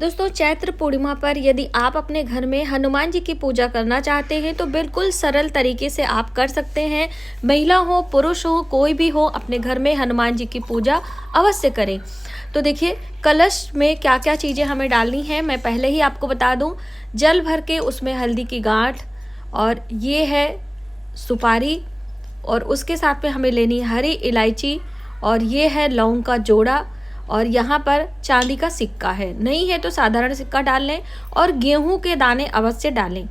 दोस्तों चैत्र पूर्णिमा पर यदि आप अपने घर में हनुमान जी की पूजा करना चाहते हैं तो बिल्कुल सरल तरीके से आप कर सकते हैं। महिला हो पुरुष हो कोई भी हो अपने घर में हनुमान जी की पूजा अवश्य करें। तो देखिए कलश में क्या क्या चीज़ें हमें डालनी है मैं पहले ही आपको बता दूं। जल भर के उसमें हल्दी की गांठ और ये है सुपारी और उसके साथ में हमें लेनी हरी इलायची और ये है लौंग का जोड़ा और यहाँ पर चांदी का सिक्का है, नहीं है तो साधारण सिक्का डाल लें और गेहूं के दाने अवश्य डालें।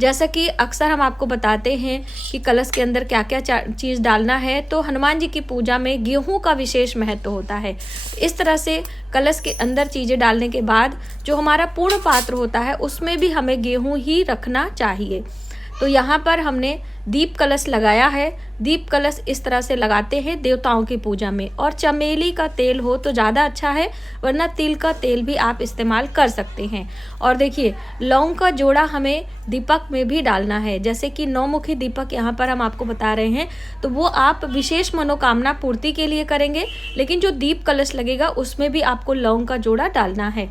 जैसा कि अक्सर हम आपको बताते हैं कि कलश के अंदर क्या क्या चीज़ डालना है, तो हनुमान जी की पूजा में गेहूं का विशेष महत्व होता है। इस तरह से कलश के अंदर चीज़ें डालने के बाद जो हमारा पूर्ण पात्र होता है उसमें भी हमें गेहूं ही रखना चाहिए। तो यहाँ पर हमने दीप कलश लगाया है। दीप कलश इस तरह से लगाते हैं देवताओं की पूजा में, और चमेली का तेल हो तो ज़्यादा अच्छा है, वरना तिल का तेल भी आप इस्तेमाल कर सकते हैं। और देखिए लौंग का जोड़ा हमें दीपक में भी डालना है, जैसे कि नौमुखी दीपक यहाँ पर हम आपको बता रहे हैं, तो वो आप विशेष मनोकामना पूर्ति के लिए करेंगे, लेकिन जो दीप कलश लगेगा उसमें भी आपको लौंग का जोड़ा डालना है।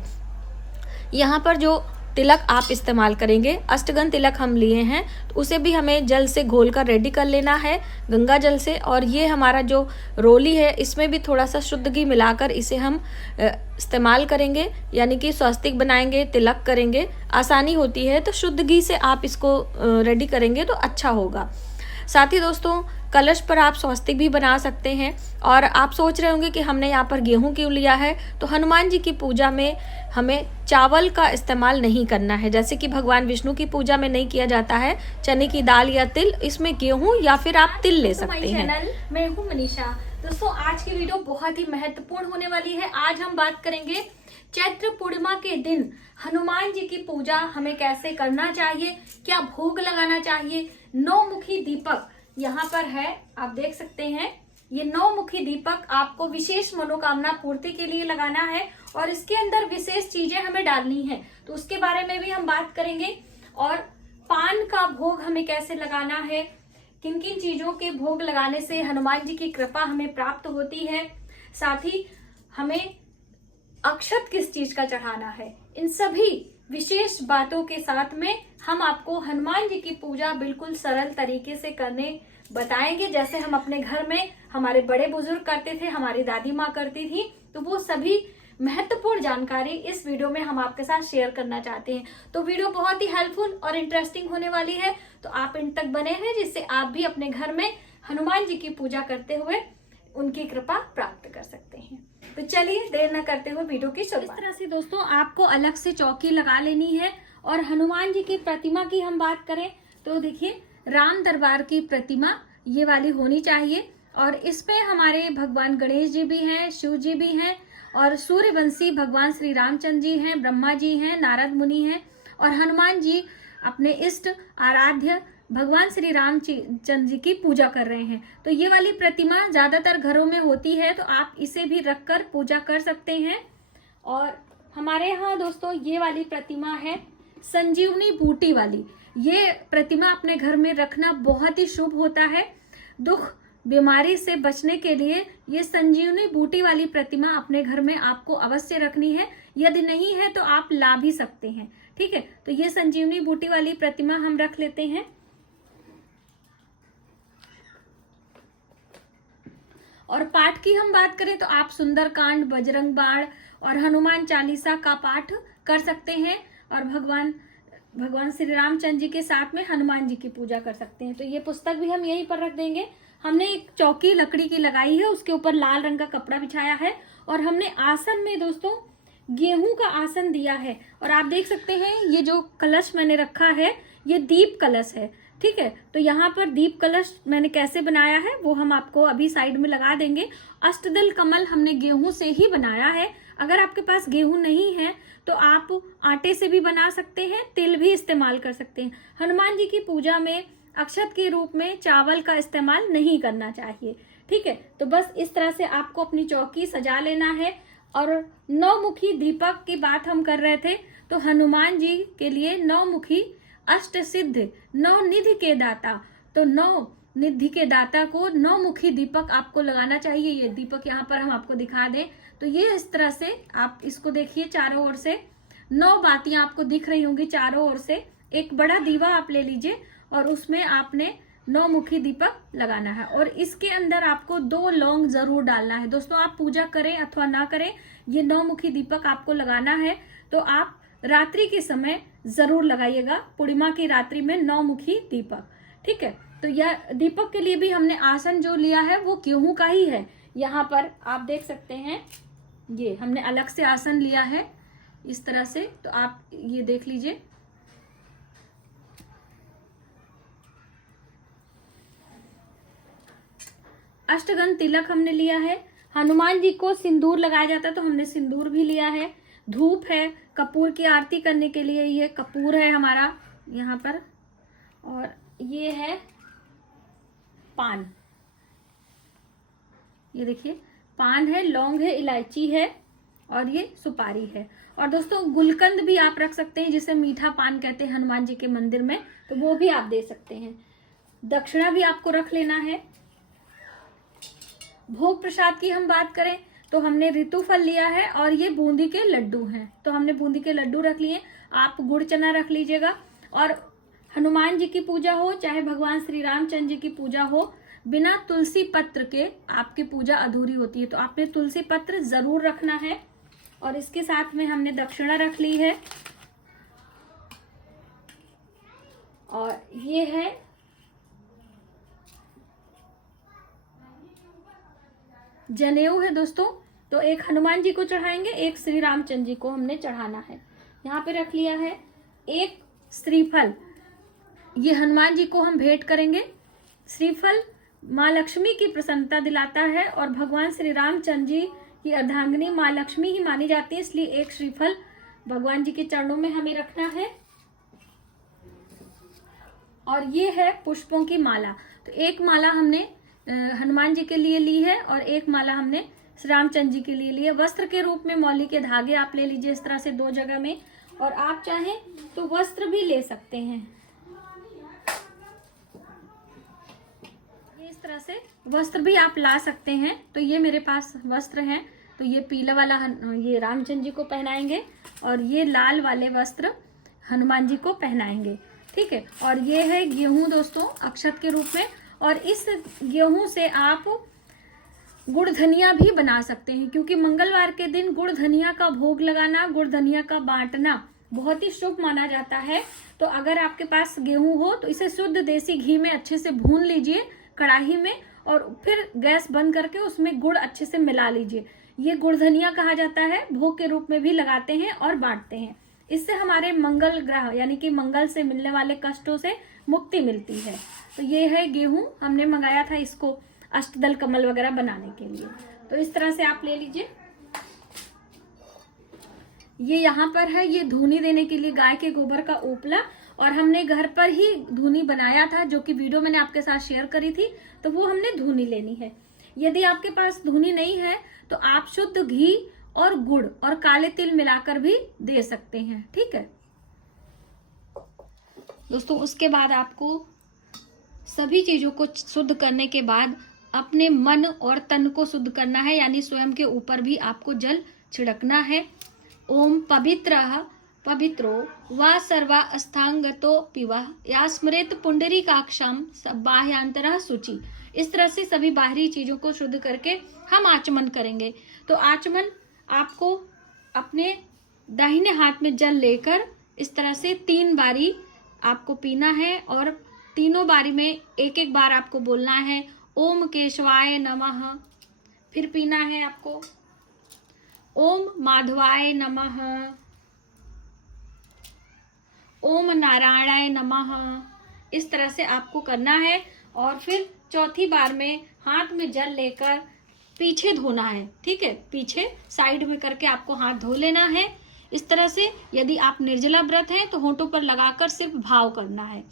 यहाँ पर जो तिलक आप इस्तेमाल करेंगे, अष्टगंध तिलक हम लिए हैं, तो उसे भी हमें जल से घोल कर रेडी कर लेना है, गंगा जल से। और ये हमारा जो रोली है इसमें भी थोड़ा सा शुद्ध घी मिलाकर इसे हम इस्तेमाल करेंगे, यानी कि स्वस्तिक बनाएंगे, तिलक करेंगे, आसानी होती है। तो शुद्ध घी से आप इसको रेडी करेंगे तो अच्छा होगा। साथ ही दोस्तों कलश पर आप स्वस्तिक भी बना सकते हैं। और आप सोच रहे होंगे कि हमने यहाँ पर गेहूं क्यों लिया है, तो हनुमान जी की पूजा में हमें चावल का इस्तेमाल नहीं करना है, जैसे कि भगवान विष्णु की पूजा में नहीं किया जाता है चने की दाल या तिल, इसमें गेहूं या फिर आप तिल ले सकते हैं। मैं हूँ मनीषा। दोस्तों आज की वीडियो बहुत ही महत्वपूर्ण होने वाली है। आज हम बात करेंगे चैत्र पूर्णिमा के दिन हनुमान जी की पूजा हमें कैसे करना चाहिए, क्या भोग लगाना चाहिए। नौमुखी दीपक यहाँ पर है, आप देख सकते हैं। ये नौमुखी दीपक आपको विशेष मनोकामना पूर्ति के लिए लगाना है और इसके अंदर विशेष चीजें हमें डालनी है, तो उसके बारे में भी हम बात करेंगे। और पान का भोग हमें कैसे लगाना है, किन किन चीजों के भोग लगाने से हनुमान जी की कृपा हमें प्राप्त होती है, साथ ही हमें अक्षत किस चीज का चढ़ाना है, इन सभी विशेष बातों के साथ में हम आपको हनुमान जी की पूजा बिल्कुल सरल तरीके से करने बताएंगे, जैसे हम अपने घर में हमारे बड़े बुजुर्ग करते थे, हमारी दादी माँ करती थी। तो वो सभी महत्वपूर्ण जानकारी इस वीडियो में हम आपके साथ शेयर करना चाहते हैं। तो वीडियो बहुत ही हेल्पफुल और इंटरेस्टिंग होने वाली है, तो आप इन तक बने हैं, जिससे आप भी अपने घर में हनुमान जी की पूजा करते हुए उनकी कृपा प्राप्त कर सकते हैं। तो चलिए देर न करते हुए वीडियो की शुरुआत। इस तरह से दोस्तों आपको अलग से चौकी लगा लेनी है। और हनुमान जी की प्रतिमा की हम बात करें तो देखिए राम दरबार की प्रतिमा ये वाली होनी चाहिए, और इसमें हमारे भगवान गणेश जी भी हैं, शिव जी भी हैं, और सूर्यवंशी भगवान श्री रामचंद्र जी हैं, ब्रह्मा जी हैं, नारद मुनि हैं, और हनुमान जी अपने इष्ट आराध्य भगवान श्री रामचंद्र जी की पूजा कर रहे हैं। तो ये वाली प्रतिमा ज्यादातर घरों में होती है, तो आप इसे भी रखकर पूजा कर सकते हैं। और हमारे यहाँ दोस्तों ये वाली प्रतिमा है संजीवनी बूटी वाली। ये प्रतिमा अपने घर में रखना बहुत ही शुभ होता है। दुख बीमारी से बचने के लिए ये संजीवनी बूटी वाली प्रतिमा अपने घर में आपको अवश्य रखनी है, यदि नहीं है तो आप ला भी सकते हैं। ठीक है, तो ये संजीवनी बूटी वाली प्रतिमा हम रख लेते हैं। और पाठ की हम बात करें तो आप सुंदरकांड, बजरंग बाण और हनुमान चालीसा का पाठ कर सकते हैं, और भगवान श्री रामचंद्र जी के साथ में हनुमान जी की पूजा कर सकते हैं। तो ये पुस्तक भी हम यहीं पर रख देंगे। हमने एक चौकी लकड़ी की लगाई है, उसके ऊपर लाल रंग का कपड़ा बिछाया है, और हमने आसन में दोस्तों गेहूं का आसन दिया है। और आप देख सकते हैं ये जो कलश मैंने रखा है ये दीप कलश है। ठीक है, तो यहाँ पर दीप कलश मैंने कैसे बनाया है वो हम आपको अभी साइड में लगा देंगे। अष्टदल कमल हमने गेहूं से ही बनाया है। अगर आपके पास गेहूं नहीं है तो आप आटे से भी बना सकते हैं, तिल भी इस्तेमाल कर सकते हैं। हनुमान जी की पूजा में अक्षत के रूप में चावल का इस्तेमाल नहीं करना चाहिए। ठीक है, तो बस इस तरह से आपको अपनी चौकी सजा लेना है। और नौमुखी दीपक की बात हम कर रहे थे, तो हनुमान जी के लिए नौमुखी अष्ट सिद्ध नौ निधि के दाता, तो नौ निधि के दाता को नौमुखी दीपक आपको लगाना चाहिए। ये दीपक यहाँ पर हम आपको दिखा दें तो ये इस तरह से आप इसको देखिए, चारों ओर से 9 बातियां आपको दिख रही होंगी चारों ओर से। एक बड़ा दीवा आप ले लीजिए और उसमें आपने 9 मुखी दीपक लगाना है और इसके अंदर आपको 2 लौंग जरूर डालना है। दोस्तों आप पूजा करें अथवा ना करें, ये 9 मुखी दीपक आपको लगाना है। तो आप रात्रि के समय जरूर लगाइएगा, पूर्णिमा की रात्रि में 9 मुखी दीपक, ठीक है। तो यह दीपक के लिए भी हमने आसन जो लिया है वो गेहूं का ही है। यहाँ पर आप देख सकते हैं, ये हमने अलग से आसन लिया है इस तरह से, तो आप ये देख लीजिए। अष्टगंध तिलक हमने लिया है। हनुमान जी को सिंदूर लगाया जाता है तो हमने सिंदूर भी लिया है। धूप है, कपूर की आरती करने के लिए ये कपूर है हमारा यहाँ पर, और ये है पान, ये देखिए पान है, लौंग है, इलायची है और ये सुपारी है। और दोस्तों गुलकंद भी आप रख सकते हैं, जिसे मीठा पान कहते हैं हनुमान जी के मंदिर में, तो वो भी आप दे सकते हैं। दक्षिणा भी आपको रख लेना है। भोग प्रसाद की हम बात करें तो हमने ऋतु फल लिया है और ये बूंदी के लड्डू हैं, तो हमने बूंदी के लड्डू रख लिए। आप गुड़ चना रख लीजिएगा। और हनुमान जी की पूजा हो चाहे भगवान श्री रामचंद्र जी की पूजा हो, बिना तुलसी पत्र के आपकी पूजा अधूरी होती है, तो आपने तुलसी पत्र जरूर रखना है। और इसके साथ में हमने दक्षिणा रख ली है और ये है जनेऊ है दोस्तों, तो एक हनुमान जी को चढ़ाएंगे, एक श्री रामचंद्र जी को हमने चढ़ाना है। यहाँ पे रख लिया है एक श्रीफल, ये हनुमान जी को हम भेंट करेंगे। श्रीफल माँ लक्ष्मी की प्रसन्नता दिलाता है और भगवान श्री रामचंद्र जी की अर्धांगिनी माँ लक्ष्मी ही मानी जाती है, इसलिए एक श्रीफल भगवान जी के चरणों में हमें रखना है। और ये है पुष्पों की माला, तो एक माला हमने हनुमान जी के लिए ली है और एक माला हमने श्री रामचंद्र जी के लिए ली है। वस्त्र के रूप में मौली के धागे आप ले लीजिए इस तरह से 2 जगह में, और आप चाहें तो वस्त्र भी ले सकते हैं। ये इस तरह से वस्त्र भी आप ला सकते हैं। तो ये मेरे पास वस्त्र हैं, तो ये पीला वाला ये रामचंद्र जी को पहनाएंगे और ये लाल वाले वस्त्र हनुमान जी को पहनाएंगे, ठीक है। और ये है गेहूं दोस्तों अक्षत के रूप में, और इस गेहूं से आप गुड़ धनिया भी बना सकते हैं, क्योंकि मंगलवार के दिन गुड़ धनिया का भोग लगाना, गुड़ धनिया का बांटना बहुत ही शुभ माना जाता है। तो अगर आपके पास गेहूं हो तो इसे शुद्ध देसी घी में अच्छे से भून लीजिए कढ़ाई में, और फिर गैस बंद करके उसमें गुड़ अच्छे से मिला लीजिए। ये गुड़ धनिया कहा जाता है, भोग के रूप में भी लगाते हैं और बांटते हैं। इससे हमारे मंगल ग्रह यानी कि मंगल से मिलने वाले कष्टों से मुक्ति मिलती है। तो ये है गेहूं, हमने मंगाया था इसको अष्टदल कमल वगैरह बनाने के लिए। तो इस तरह से आप ले लीजिए। ये यहाँ पर है, ये धूनी देने के लिए गाय के गोबर का उपला, और हमने घर पर ही धूनी बनाया था जो कि वीडियो मैंने आपके साथ शेयर करी थी, तो वो हमने धूनी लेनी है। यदि आपके पास धूनी नहीं है तो आप शुद्ध घी और गुड़ और काले तिल मिलाकर भी दे सकते हैं, ठीक है दोस्तों। उसके बाद आपको सभी चीजों को शुद्ध करने के बाद अपने मन और तन को शुद्ध करना है, यानी स्वयं के ऊपर भी आपको जल छिड़कना है। ओम पवित्रः पवित्रो वा सर्वा अस्थांगतो पिवा या स्मृत पुंडरीकाक्षम बाह्यांतरः शुचि। इस तरह से सभी बाहरी चीजों को शुद्ध करके हम आचमन करेंगे। तो आचमन आपको अपने दाहिने हाथ में जल लेकर इस तरह से 3 बारी आपको पीना है, और तीनों बारी में एक एक बार आपको बोलना है ओम केशवाय नमः। फिर पीना है आपको ओम माधवाय नमः, ओम नारायणाय नमः। इस तरह से आपको करना है, और फिर चौथी बार में हाथ में जल लेकर पीछे धोना है, ठीक है। पीछे साइड में करके आपको हाथ धो लेना है इस तरह से। यदि आप निर्जला व्रत हैं तो होंठों पर लगाकर सिर्फ भाव करना है।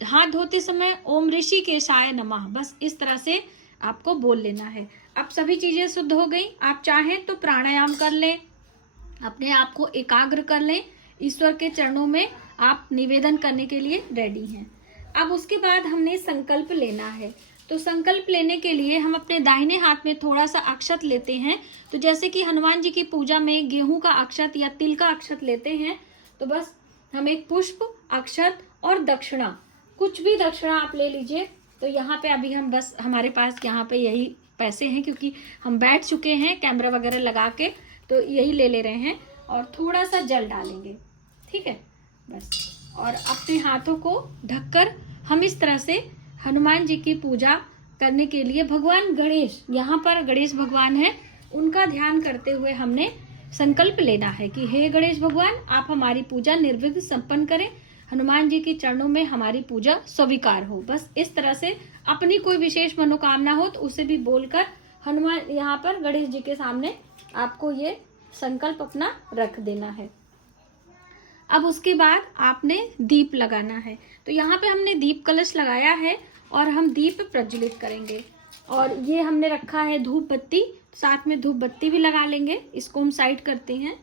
हाथ धोते समय ओम ऋषिकेशाय नमः, बस इस तरह से आपको बोल लेना है। अब सभी चीजें शुद्ध हो गई। आप चाहें तो प्राणायाम कर लें, अपने आप को एकाग्र कर लें, ईश्वर के चरणों में आप निवेदन करने के लिए रेडी हैं। अब उसके बाद हमने संकल्प लेना है। तो संकल्प लेने के लिए हम अपने दाहिने हाथ में थोड़ा सा अक्षत लेते हैं। तो जैसे कि हनुमान जी की पूजा में गेहूं का अक्षत या तिल का अक्षत लेते हैं, तो बस हम एक पुष्प, अक्षत और दक्षिणा, कुछ भी दक्षिणा आप ले लीजिए। तो यहाँ पे अभी हम बस हमारे पास यहाँ पे यही पैसे हैं, क्योंकि हम बैठ चुके हैं कैमरा वगैरह लगा के, तो यही ले रहे हैं। और थोड़ा सा जल डालेंगे, ठीक है बस। और अपने हाथों को ढककर हम इस तरह से हनुमान जी की पूजा करने के लिए भगवान गणेश, यहाँ पर गणेश भगवान है, उनका ध्यान करते हुए हमने संकल्प लेना है कि हे गणेश भगवान, आप हमारी पूजा निर्विघ्न संपन्न करें, हनुमान जी के चरणों में हमारी पूजा स्वीकार हो। बस इस तरह से अपनी कोई विशेष मनोकामना हो तो उसे भी बोलकर हनुमान, यहाँ पर गणेश जी के सामने आपको ये संकल्प अपना रख देना है। अब उसके बाद आपने दीप लगाना है। तो यहाँ पे हमने दीप कलश लगाया है और हम दीप प्रज्वलित करेंगे। और ये हमने रखा है धूप बत्ती, साथ में धूप बत्ती भी लगा लेंगे। इसको हम साइड करते हैं।